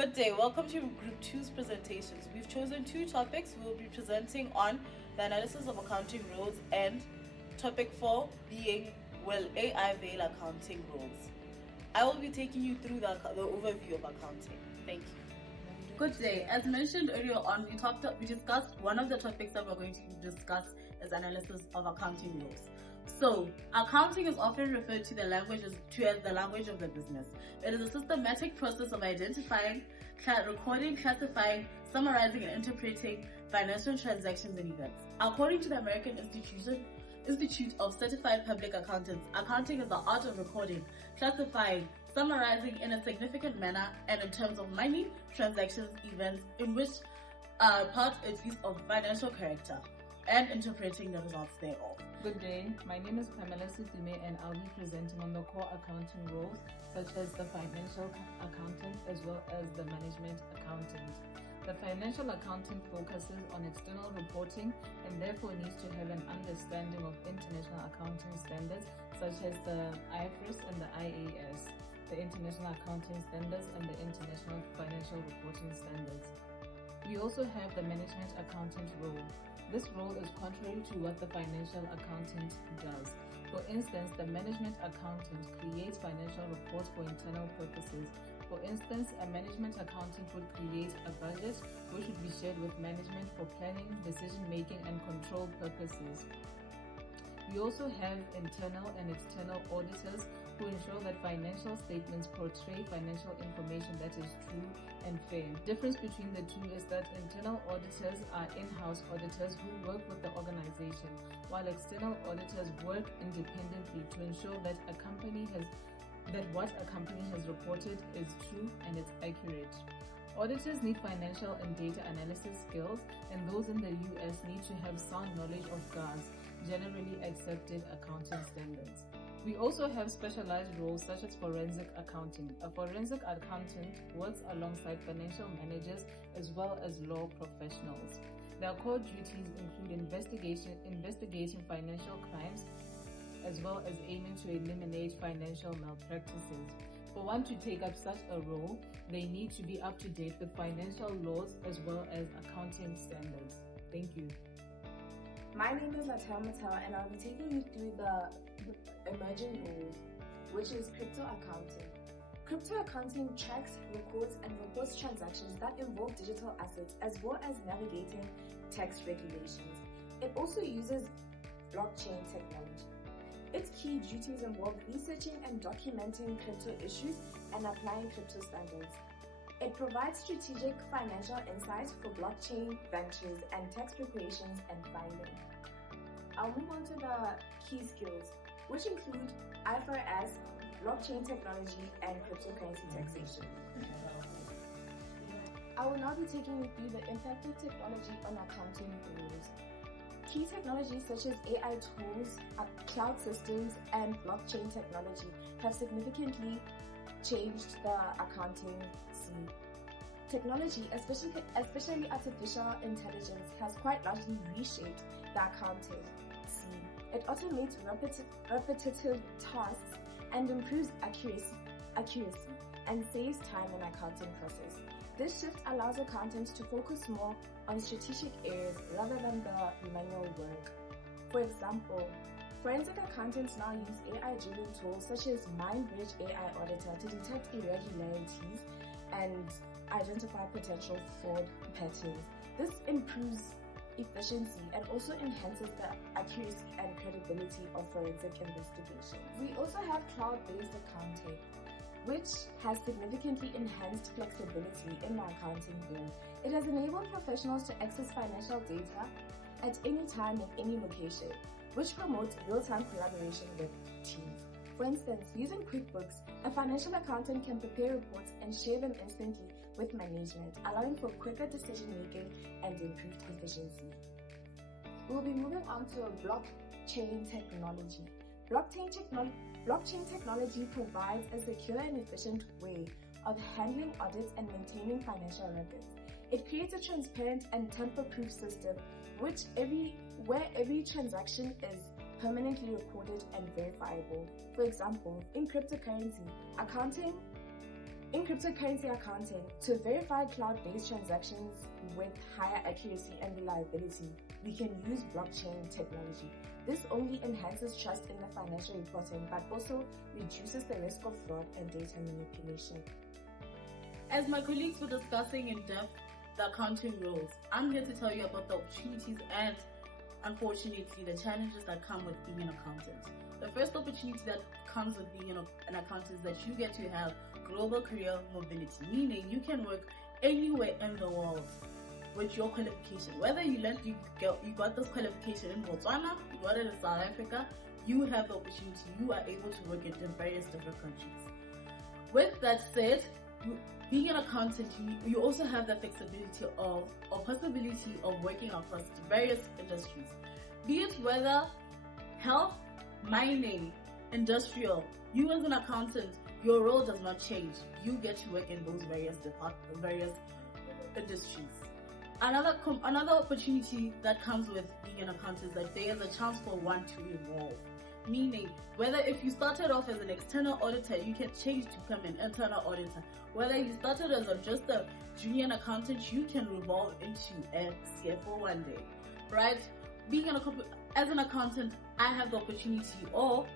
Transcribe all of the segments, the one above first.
Good day. Welcome to Group 2's presentations. We've chosen two topics. We'll be presenting on the analysis of accounting rules and topic 4 being, will AI veil accounting rules? I will be taking you through the overview of accounting. Thank you. Good day. As mentioned earlier on, we discussed one of the topics that we're going to discuss is analysis of accounting rules. So, accounting is often referred to as the language of the business. It is a systematic process of identifying, recording, classifying, summarizing, and interpreting financial transactions and events. According to the American Institute of Certified Public Accountants, accounting is the art of recording, classifying, summarizing in a significant manner and in terms of money, transactions, events, in which part its use of financial character and interpreting the results thereof. Good day, my name is Pamela Situme and I'll be presenting on the core accounting roles such as the financial accountant as well as the management accountant. The financial accountant focuses on external reporting and therefore needs to have an understanding of international accounting standards such as the IFRS and the IAS, the International Accounting Standards and the International Financial Reporting Standards. We also have the management accountant role. This role is contrary to what the financial accountant does. For instance, the management accountant creates financial reports for internal purposes. For instance, a management accountant would create a budget which would be shared with management for planning, decision-making, and control purposes. We also have internal and external auditors who ensure that financial statements portray financial information that is true and fair. The difference between the two is that internal auditors are in-house auditors who work with the organization, while external auditors work independently to ensure that what a company has reported is true and it's accurate. Auditors need financial and data analysis skills, and those in the US need to have sound knowledge of GAAS, generally accepted accounting standards. We also have specialized roles such as forensic accounting. A forensic accountant works alongside financial managers as well as law professionals. Their core duties include investigating financial crimes as well as aiming to eliminate financial malpractices. For one to take up such a role, they need to be up to date with financial laws as well as accounting standards. Thank you. My name is Latel Mattel and I'll be taking you through the emerging rules, which is crypto accounting. Crypto accounting tracks, records, and reports transactions that involve digital assets as well as navigating tax regulations. It also uses blockchain technology. Its key duties involve researching and documenting crypto issues and applying crypto standards. It provides strategic financial insights for blockchain ventures and tax preparations and filing. I'll move on to the key skills, which include IFRS, blockchain technology, and cryptocurrency taxation. I will now be taking you through the impact of technology on accounting rules. Key technologies such as AI tools, cloud systems, and blockchain technology have significantly changed the accounting scene. Technology, especially artificial intelligence, has quite largely reshaped the accounting scene. It automates repetitive tasks and improves accuracy and saves time in accounting process. This shift allows accountants to focus more on strategic areas rather than the manual work. For example, forensic accountants now use AI-driven tools such as MindBridge AI Auditor to detect irregularities and identify potential fraud patterns. This improves efficiency and also enhances the accuracy and credibility of forensic investigations. We also have cloud-based accounting, which has significantly enhanced flexibility in the accounting field. It has enabled professionals to access financial data at any time in any location, which promotes real-time collaboration with teams. For instance, using QuickBooks, a financial accountant can prepare reports and share them instantly with management, allowing for quicker decision-making and improved efficiency. We'll be moving on to blockchain technology. Blockchain technology provides a secure and efficient way of handling audits and maintaining financial records. It creates a transparent and tamper-proof system where every transaction is permanently recorded and verifiable. For example, in cryptocurrency, accounting In cryptocurrency accounting, to verify cloud-based transactions with higher accuracy and reliability, we can use blockchain technology. This only enhances trust in the financial reporting, but also reduces the risk of fraud and data manipulation. As my colleagues were discussing in depth the accounting roles, I'm here to tell you about the opportunities and, unfortunately, the challenges that come with being an accountant. The first opportunity that comes with being an accountant is that you get to have global career mobility, meaning you can work anywhere in the world with your qualification. Whether you got this qualification in Botswana, you got it in South Africa, you have the opportunity. You are able to work in various different countries. With that said, being an accountant, you also have the flexibility or possibility of working across various industries, be it whether health, mining, industrial. You as an accountant, your role does not change. You get to work in those various industries. Another opportunity that comes with being an accountant is that there is a chance for one to evolve. Meaning, whether if you started off as an external auditor, you can change to become an internal auditor. Whether you started as just a junior accountant, you can evolve into a CFO one day, right? As an accountant, I have the opportunity to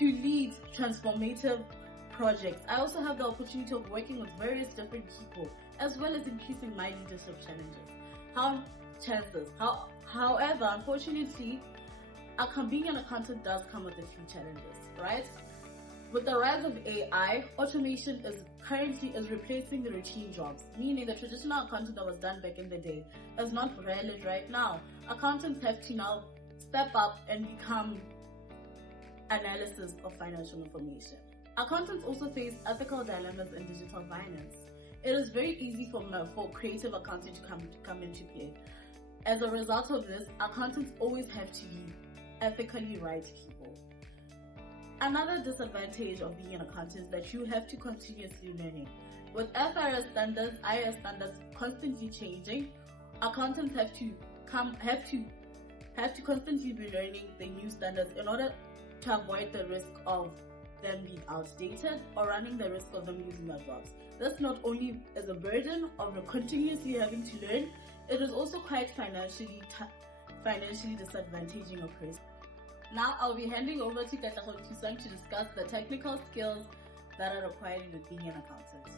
lead transformative projects. I also have the opportunity of working with various different people, as well as increasing my leadership challenges. However, unfortunately, being an accountant does come with a few challenges, right? With the rise of AI, automation is currently replacing the routine jobs, meaning the traditional accounting that was done back in the day is not relevant right now. Accountants have to now step up and become analysis of financial information. Accountants also face ethical dilemmas in digital finance. It is very easy for creative accounting to come into play. As a result of this, accountants always have to be ethically right people. Another disadvantage of being an accountant is that you have to continuously learning. With IFRS standards constantly changing, accountants have to constantly be learning the new standards in order to avoid the risk of them being outdated or running the risk of them losing their jobs. This not only is a burden of continuously having to learn, it is also quite financially disadvantaging a person. Now I'll be handing over to Katlego Thusang to discuss the technical skills that are required in being an accountant.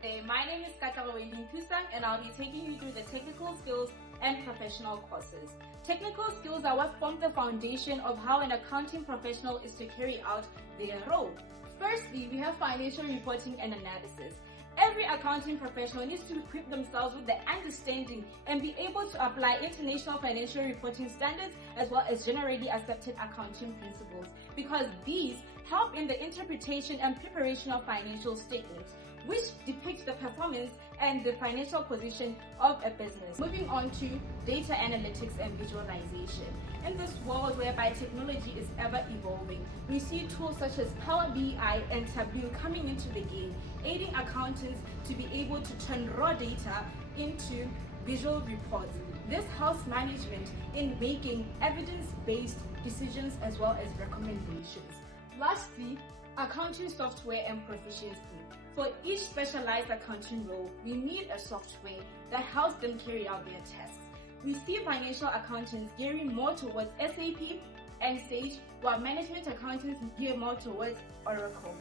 Hey, my name is Katlego Thusang and I'll be taking you through the technical skills and professional courses. Technical skills are what form the foundation of how an accounting professional is to carry out their role. Firstly, we have financial reporting and analysis. Every accounting professional needs to equip themselves with the understanding and be able to apply international financial reporting standards as well as generally accepted accounting principles, because these help in the interpretation and preparation of financial statements, which depict the performance and the financial position of a business. Moving on to data analytics and visualization. In this world whereby technology is ever evolving, we see tools such as Power BI and Tableau coming into the game, aiding accountants to be able to turn raw data into visual reports. This helps management in making evidence-based decisions as well as recommendations. Lastly, accounting software and proficiency. For each specialized accounting role, we need a software that helps them carry out their tasks. We see financial accountants gearing more towards SAP and Sage, while management accountants gear more towards Oracle.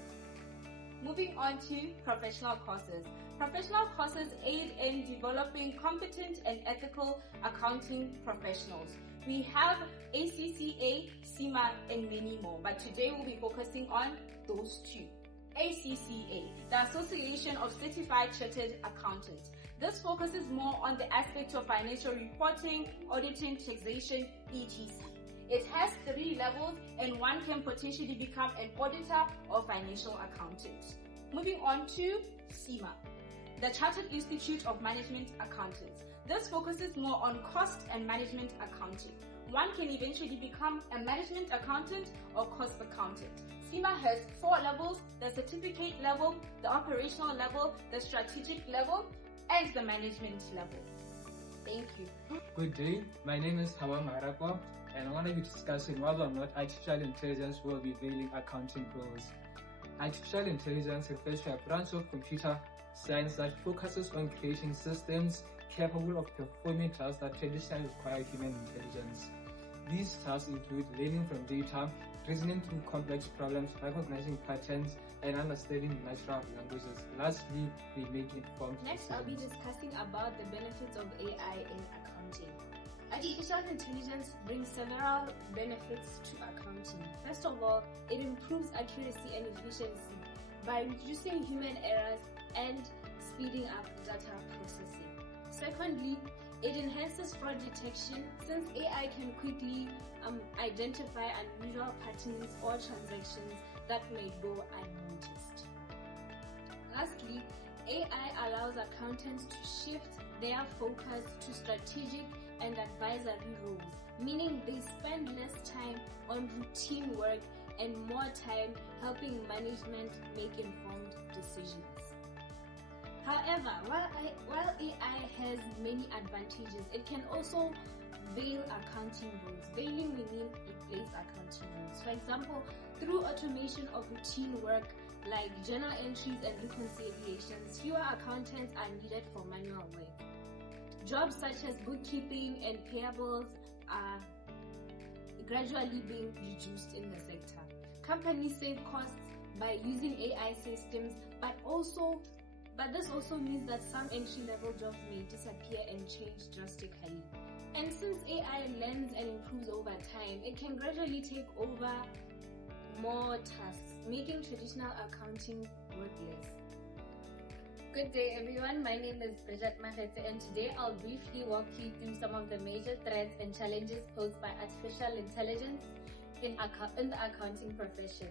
Moving on to professional courses. Professional courses aid in developing competent and ethical accounting professionals. We have ACCA, CIMA, and many more, but today we'll be focusing on those two. ACCA, the Association of Certified Chartered Accountants. This focuses more on the aspects of financial reporting, auditing, taxation, etc. It has 3 levels and one can potentially become an auditor or financial accountant. Moving on to CIMA, the Chartered Institute of Management Accountants. This focuses more on cost and management accounting. One can eventually become a management accountant or cost accountant. CIMA has 4 levels: the certificate level, the operational level, the strategic level, and the management level. Thank you. Good day, my name is Hawa Marakwa, and I want to be discussing whether or not artificial intelligence will be veiling accounting roles. Artificial intelligence refers to a branch of computer science that focuses on creating systems capable of performing tasks that traditionally require human intelligence. These tasks include learning from data, reasoning through complex problems, recognizing patterns, and understanding natural languages. Lastly, they make informed Next, I'll be discussing about the benefits of AI in accounting. Artificial intelligence brings several benefits to accounting. First of all, it improves accuracy and efficiency by reducing human errors and speeding up data processing. Secondly, it enhances fraud detection since AI can quickly identify unusual patterns or transactions that may go unnoticed. Lastly, AI allows accountants to shift their focus to strategic and advisory roles, meaning they spend less time on routine work and more time helping management make informed decisions. However, while AI has many advantages, it can also veil accounting roles. Veiling, we mean replace accounting roles. For example, through automation of routine work like journal entries and reconciliations, fewer accountants are needed for manual work. Jobs such as bookkeeping and payables are gradually being reduced in the sector. Companies save costs by using AI systems, but this also means that some entry-level jobs may disappear and change drastically. And since AI learns and improves over time, it can gradually take over more tasks, making traditional accounting worthless. Good day everyone, my name is Bridget Mahete and today I'll briefly walk you through some of the major threats and challenges posed by artificial intelligence in the accounting profession.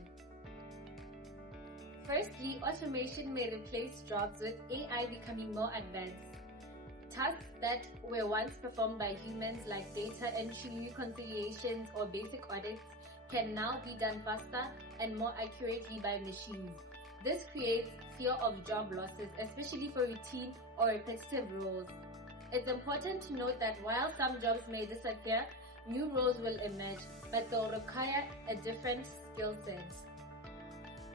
Firstly, automation may replace jobs with AI becoming more advanced. Tasks that were once performed by humans like data entry, reconciliations, or basic audits can now be done faster and more accurately by machines. This creates fear of job losses, especially for routine or repetitive roles. It's important to note that while some jobs may disappear, new roles will emerge, but they'll require a different skill set.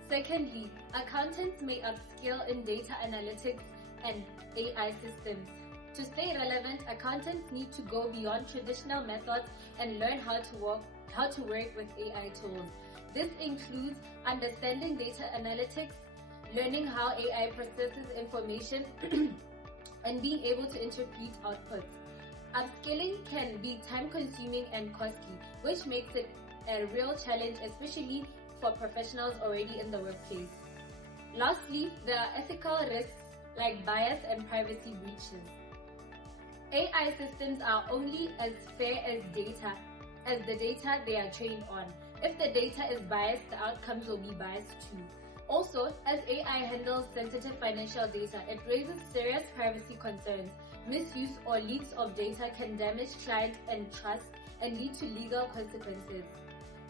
Secondly, accountants may upskill in data analytics and AI systems. To stay relevant, accountants need to go beyond traditional methods and learn how to work with AI tools. This includes understanding data analytics, learning how AI processes information, and being able to interpret outputs. Upskilling can be time-consuming and costly, which makes it a real challenge, especially for professionals already in the workplace. Lastly, there are ethical risks like bias and privacy breaches. AI systems are only as fair as the data they are trained on. If the data is biased, the outcomes will be biased too. Also, as AI handles sensitive financial data, it raises serious privacy concerns. Misuse or leaks of data can damage client and trust and lead to legal consequences.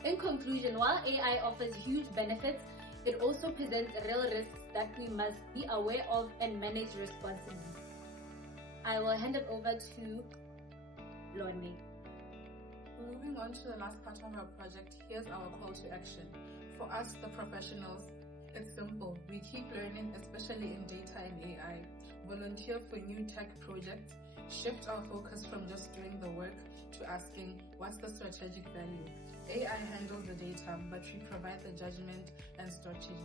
In conclusion, while AI offers huge benefits, it also presents real risks that we must be aware of and manage responsibly. I will hand it over to Lonnie. Moving on to the last part of our project, here's our call to action. For us, the professionals, it's simple. We keep learning, especially in data and AI. Volunteer for new tech projects. Shift our focus from just doing the work to asking, what's the strategic value? AI handles the data, but we provide the judgment and strategy.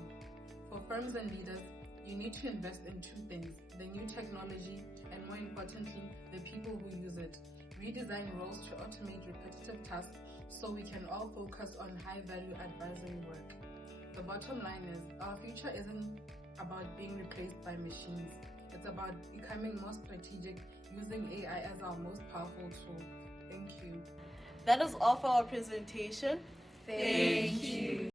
For firms and leaders, you need to invest in two things: the new technology and, more importantly, the people who use it. Redesign roles to automate repetitive tasks so we can all focus on high-value advisory work. The bottom line is, our future isn't about being replaced by machines. It's about becoming more strategic, using AI as our most powerful tool. Thank you. That is all for our presentation. Thank you.